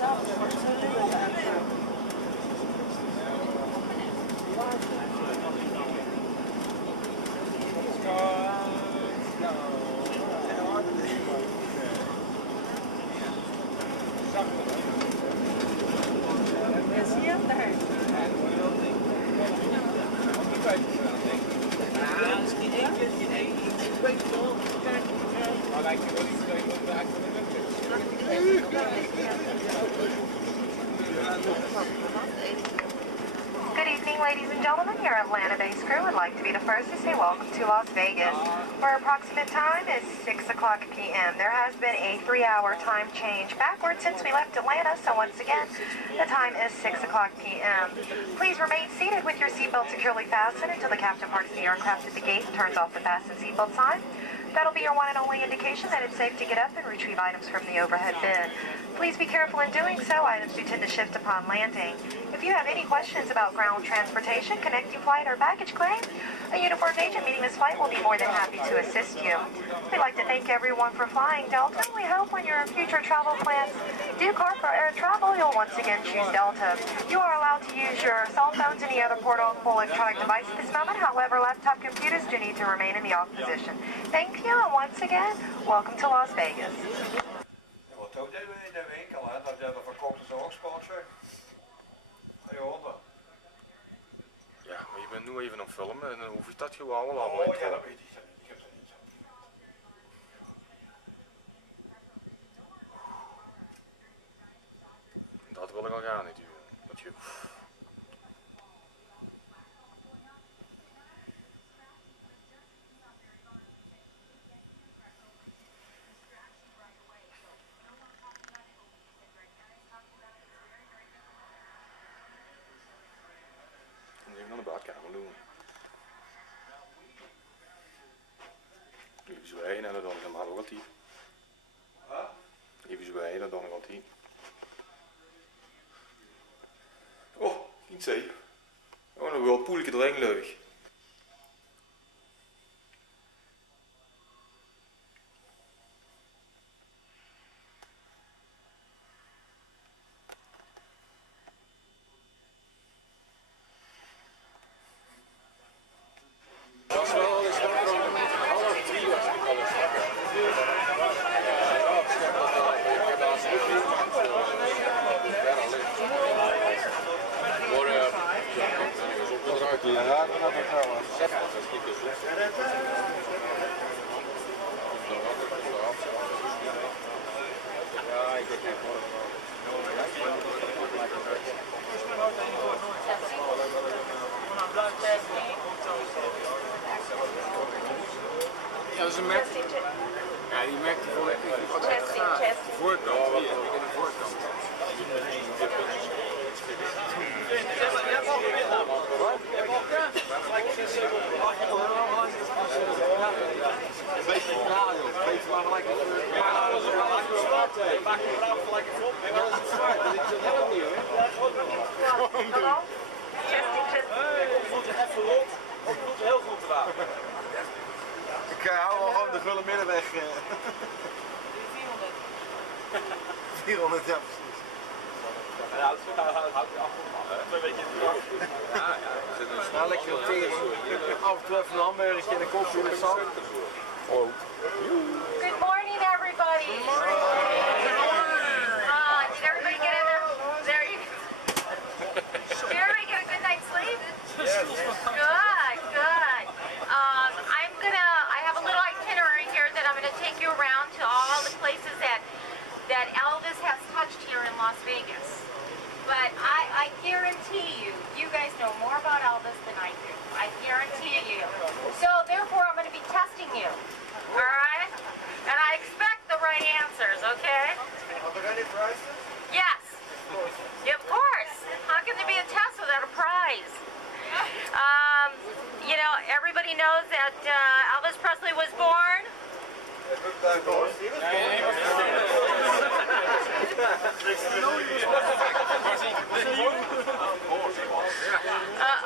Good evening, ladies and gentlemen. Your Atlanta-based crew would like to be the first to say welcome to Las Vegas. Our approximate time is 6 o'clock p.m. There has been a 3-hour time change backwards since we left Atlanta, so once again, the time is 6 o'clock p.m. Please remain seated with your seatbelt securely fastened until the captain parks the aircraft at the gate and turns off the fasten seatbelt sign. That'll be your one and only indication that it's safe to get up and retrieve items from the overhead bin. Please be careful in doing so. Items do tend to shift upon landing. If you have any questions about ground transportation, connecting flight, or baggage claim, a uniformed agent meeting this flight will be more than happy to assist you. We'd like to thank everyone for flying Delta. We hope when your future travel plans do call for air travel, you'll once again choose Delta. You are allowed to use your cell phones and any other portable electronic device at this moment. However, laptop computers do need to remain in the off position. Thank you, and once again, welcome to Las Vegas. Wat doe jij in de winkel, hè? Dat jij de verkochte zorgsport zegt. Hey, honden. Ja, maar je bent nu even aan het filmen en dan hoef je dat gewoon allemaal Oh, ja, dat weet ik. Ik heb dat niet. Dat wil ik al gaan niet doen. Dat je... Even naar de badkamer doen. Even zwijgen en dan doe ik hem ook altijd. Even zwijgen en dan doe ik altijd. Oh, niet zeker. Oh, nog wel poelke erin leuk. Ja, dat is een Mac. Ja, die Mac die voorkant. Voorkant, hier. Ik de voorkant. Een beetje klaar, joh. Een beetje maar gelijk. Ja, dat is wel lekker zwart. Maak je vrouw gelijk even op. En dan is het zwart. Dat is helemaal niet, hoor. Hallo? Ik voel je even rond. Of je voelt je heel goed te laten. Ik hou wel gewoon de gulle middenweg. 400, ja precies. Ja, houdt je af. 2 weken in de dag. Ja, lekker tegen. Af en toe even een hamburgertje en een koffie met zand. Oh. Good morning, everybody. Good morning. Did everybody get in there? There you go. Did everybody get a good night's sleep? Yes. Good. I have a little itinerary here that I'm going to take you around to all the places that Elvis has touched here in Las Vegas. But I guarantee you guys know more about Elvis than I do. I guarantee you. So therefore, I'm going to be testing you. All right? And I expect the right answers, okay? Are there any prizes? Yes. Of course. How can there be a test without a prize? You know, everybody knows that Elvis Presley was born.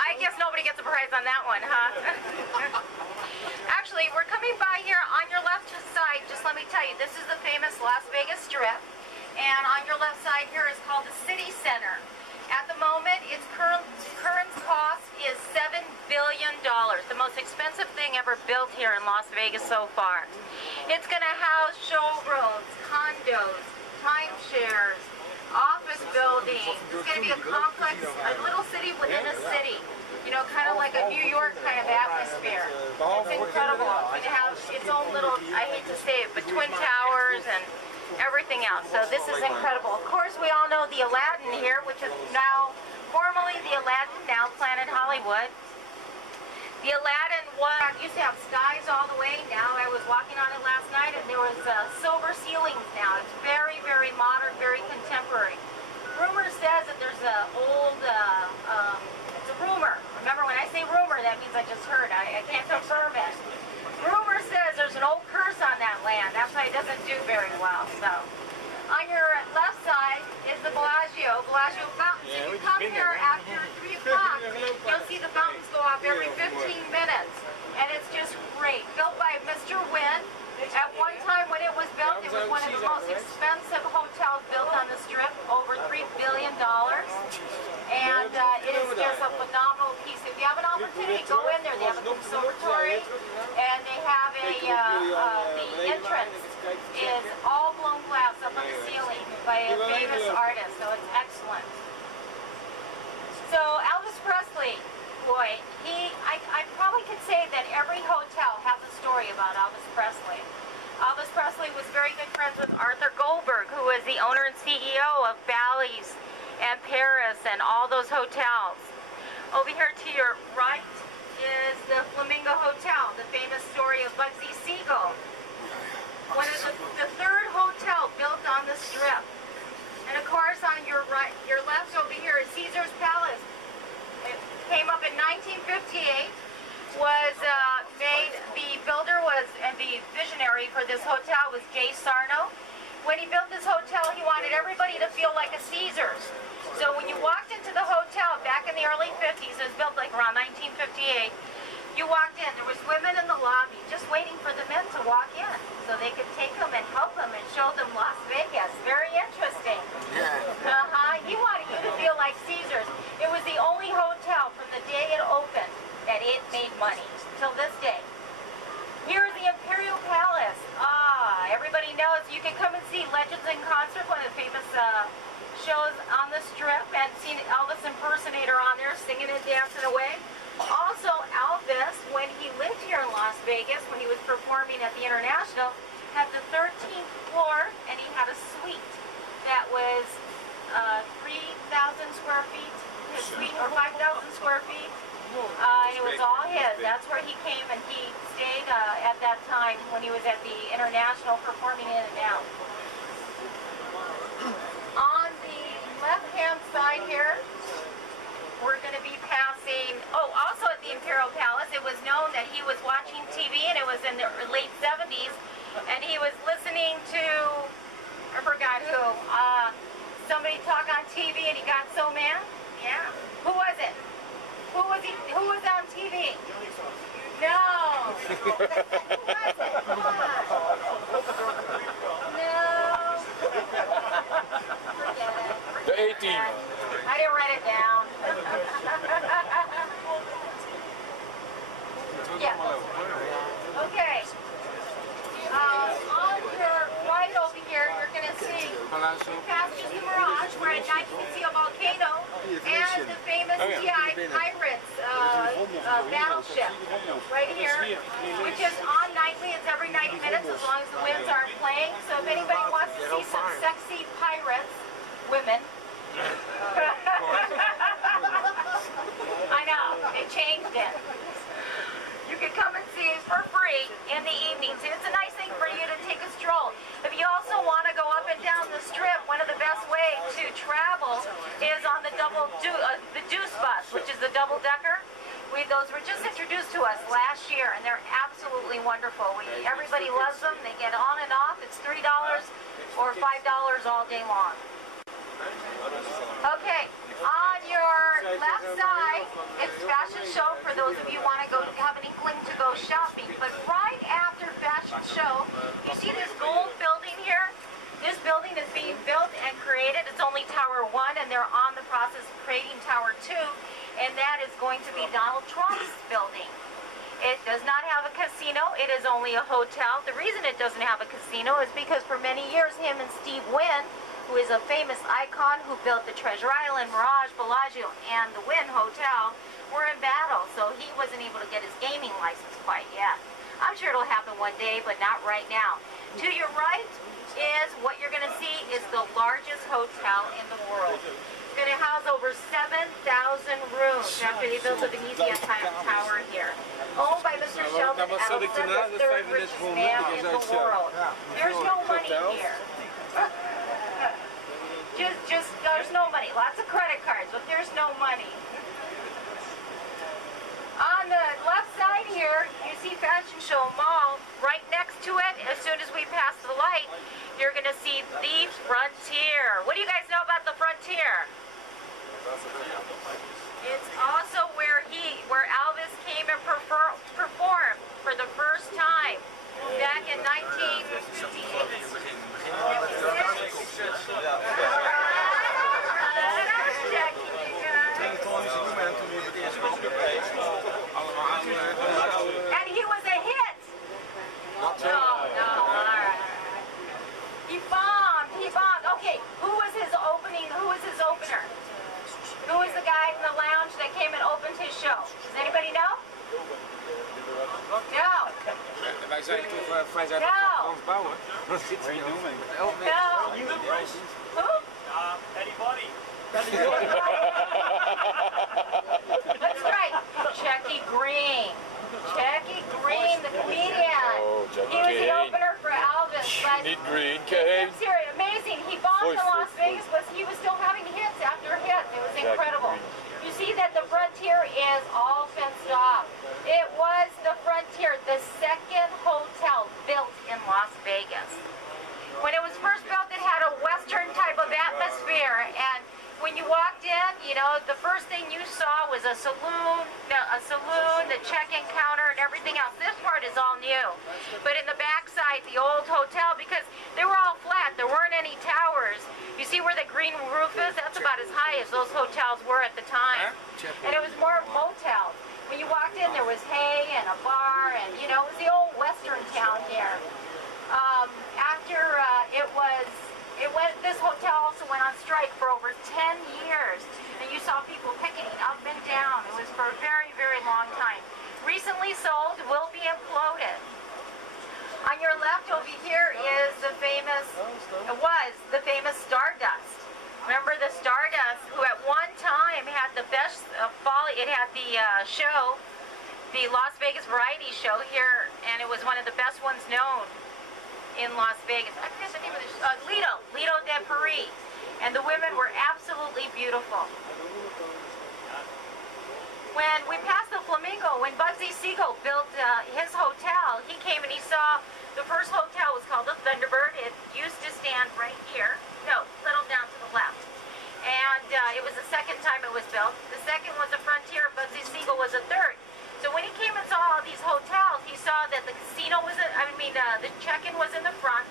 I guess nobody gets a prize on that one, huh? Actually, we're coming by here on your left side. Just let me tell you, this is the famous Las Vegas Strip. And on your left left side here is called the City Center. At the moment, its current cost is $7 billion, the most expensive thing ever built here in Las Vegas so far. It's going to house showrooms, condos, timeshares, office buildings. It's going to be a complex, a little city within a city. You know, kind of like a New York kind of atmosphere. It's incredible. It's going to have its own little, I hate to say it, but Twin Towers and everything else. So this is incredible. Of course, we all know the Aladdin here, which is now formerly the Aladdin, now Planet Hollywood. The Aladdin used to have skies all the way. Now I was walking on it last night, and there was silver ceilings now. It's very, very modern, very contemporary. Rumor says that there's an old, it's a rumor. Remember, when I say rumor, that means I just heard. I can't confirm it. Rumor says there's an old curse on that land. That's why it doesn't do very well. So, on your left side is the Bellagio fountains. If you come here after 3 o'clock, you'll see the fountains go off every 15 minutes. And it's just great. Built by Mr. Wynn. At one time when it was built, it was one of the most expensive hotels built on the Strip, over $3 billion. And it is just a phenomenal piece. If you have an opportunity, go in there. They have a conservatory, and they have the entrance is all blown glass up on the ceiling by a famous artist, so it's excellent. So Elvis Presley, boy, I probably could say that every hotel has a story about Elvis Presley. Elvis Presley was very good friends with Arthur Goldberg, who was the owner and CEO of Bally's and Paris and all those hotels. Over here to your right is the Flamingo Hotel, the famous story of Bugsy Siegel. One of the third hotel built on the Strip. And of course on your right, your left over here is Caesar's Palace. It came up in 1958. Was made, the builder was, and the visionary for this hotel was Jay Sarno. When he built this hotel, he wanted everybody to feel like a Caesars. So when you walked into the hotel back in the early 50s, it was built like around 1958, you walked in, there was women in the lobby just waiting for the men to walk in so they could take them and help them and show them Las Vegas. Very interesting. He wanted you to feel like Caesars. It was the only hotel from the day it opened that it made money till this day. Here is the Imperial Palace. Everybody knows you can come and see Legends in Concert, one of the famous shows on the Strip, and seen Elvis impersonator on there singing and dancing away. Also, Elvis, when he lived here in Las Vegas, when he was performing at the International, had the 13th floor, and he had a suite that was 3,000 square feet, his suite, or 5,000 square feet. It was all his. That's where he came and he stayed at that time when he was at the International performing in and out. On the left-hand side here, we're going to be passing, also at the Imperial Palace, it was known that he was watching TV, and it was in the late 70s, and he was listening to, I forgot who, somebody talk on TV, and he got so mad. Yeah. Who was it? Who was on TV? No. Who was it? Come on. No. Forget it. The A-team. I didn't write it down. Yeah. Okay. On your right over here, you're going to see past just the Mirage, where at night you can see a volcano, and the famous GI Pirates battleship right here, which is on nightly. It's every 90 minutes as long as the winds aren't playing. So if anybody wants to see some sexy pirates, women, I know, they changed it. You can come and see it for free in the evenings. It's a nice thing for you to take a stroll. If you also want to go up and down the Strip, one of the best ways to travel is on the the Deuce bus, which is the double-decker. Those were just introduced to us last year, and they're absolutely wonderful. Everybody loves them. They get on and off. It's $3 or $5 all day long. Okay, on your left side, it's fashion show for those of you who want to go have an inkling to go shopping. But right after fashion show, you see this gold building here? This building is being built and created. It's only Tower 1, and they're on the process of creating Tower 2, and that is going to be Donald Trump's building. It does not have a casino. It is only a hotel. The reason it doesn't have a casino is because for many years, him and Steve Wynn, who is a famous icon who built the Treasure Island, Mirage, Bellagio, and the Wynn Hotel, were in battle, so he wasn't able to get his gaming license quite yet. I'm sure it'll happen one day, but not right now. To your right is what you're going to see is the largest hotel in the world. It's going to house over 7,000 rooms after they built the Venetian Tower here. Owned by Mr. Sheldon Adelson, the third richest man in the world. There's no money here. There's no money. Lots of credit cards, but there's no money. On the left side here, you see Fashion Show Mall. Right next to it, as soon as we pass the light, you're going to see the Frontier. What do you guys know about the Frontier? It's also where Elvis came and performed for the first time back in 1958. And he was a hit. No, alright. He bombed. Okay, who was his opener? Who was the guy in the lounge that came and opened his show? Does anybody know? No. Wij zijn toch vrij zijn Frans bouwen. Wat zit je doen met Elvis? No. Who? Eddie Buddy. That's right. Chucky Green. Chucky Green, the comedian. Oh, Chucky He was the Green. opener for Elvis. But Niet green, Kane. I'm serious, amazing. He bombed in Las Vegas, but he was still having hits after hit. It was incredible. You see that the Frontier is all fenced off. It was the Frontier, the second hotel built in Las Vegas. When it was first built, it had a Western type of atmosphere, and when you walked in, you know, the first thing you saw was a saloon, the check-in counter, and everything else. This part is all new. But in the backside, the old hotel, because they were all flat, there weren't any towers. You see where the green roof is? That's about as high as those hotels were at the time. And it was more motels. When you walked in, there was hay and a bar, and, you know, it was the old Western town here. This hotel also went on strike for over 10 years, and you saw people picketing up and down. It was for a very, very long time. Recently sold, will be imploded. On your left over here is the famous Stardust. Remember the Stardust, who at one time had the best it had the show, the Las Vegas Variety Show here, and it was one of the best ones known in Las Vegas. I forget the name of the show. Lido de Paris. And the women were absolutely beautiful. When we passed the Flamingo, when Bugsy Siegel built his hotel, he came and he saw the first hotel was called the Thunderbird. It used to stand right here. No, little down to the left. And it was the second time it was built. The second was a Frontier. Bugsy Siegel was a third. So when he came and saw all these hotels, he saw that the casino was, the check-in was in the front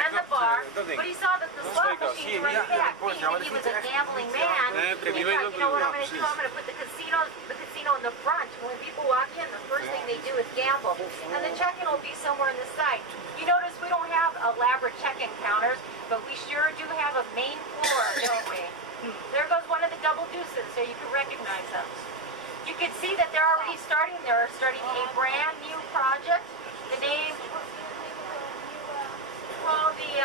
and the bar, but he saw that the slot machines were in the back. He was a gambling man. And he thought, you know what I'm going to do? I'm going to put the casino in the front. When people walk in, the first thing they do is gamble. And the check-in will be somewhere in the side. You notice we don't have elaborate check-in counters, but we sure do have a main floor, don't we? There goes one of the double deuces, so you can recognize them. You can see that they're already starting a brand new project. The name called the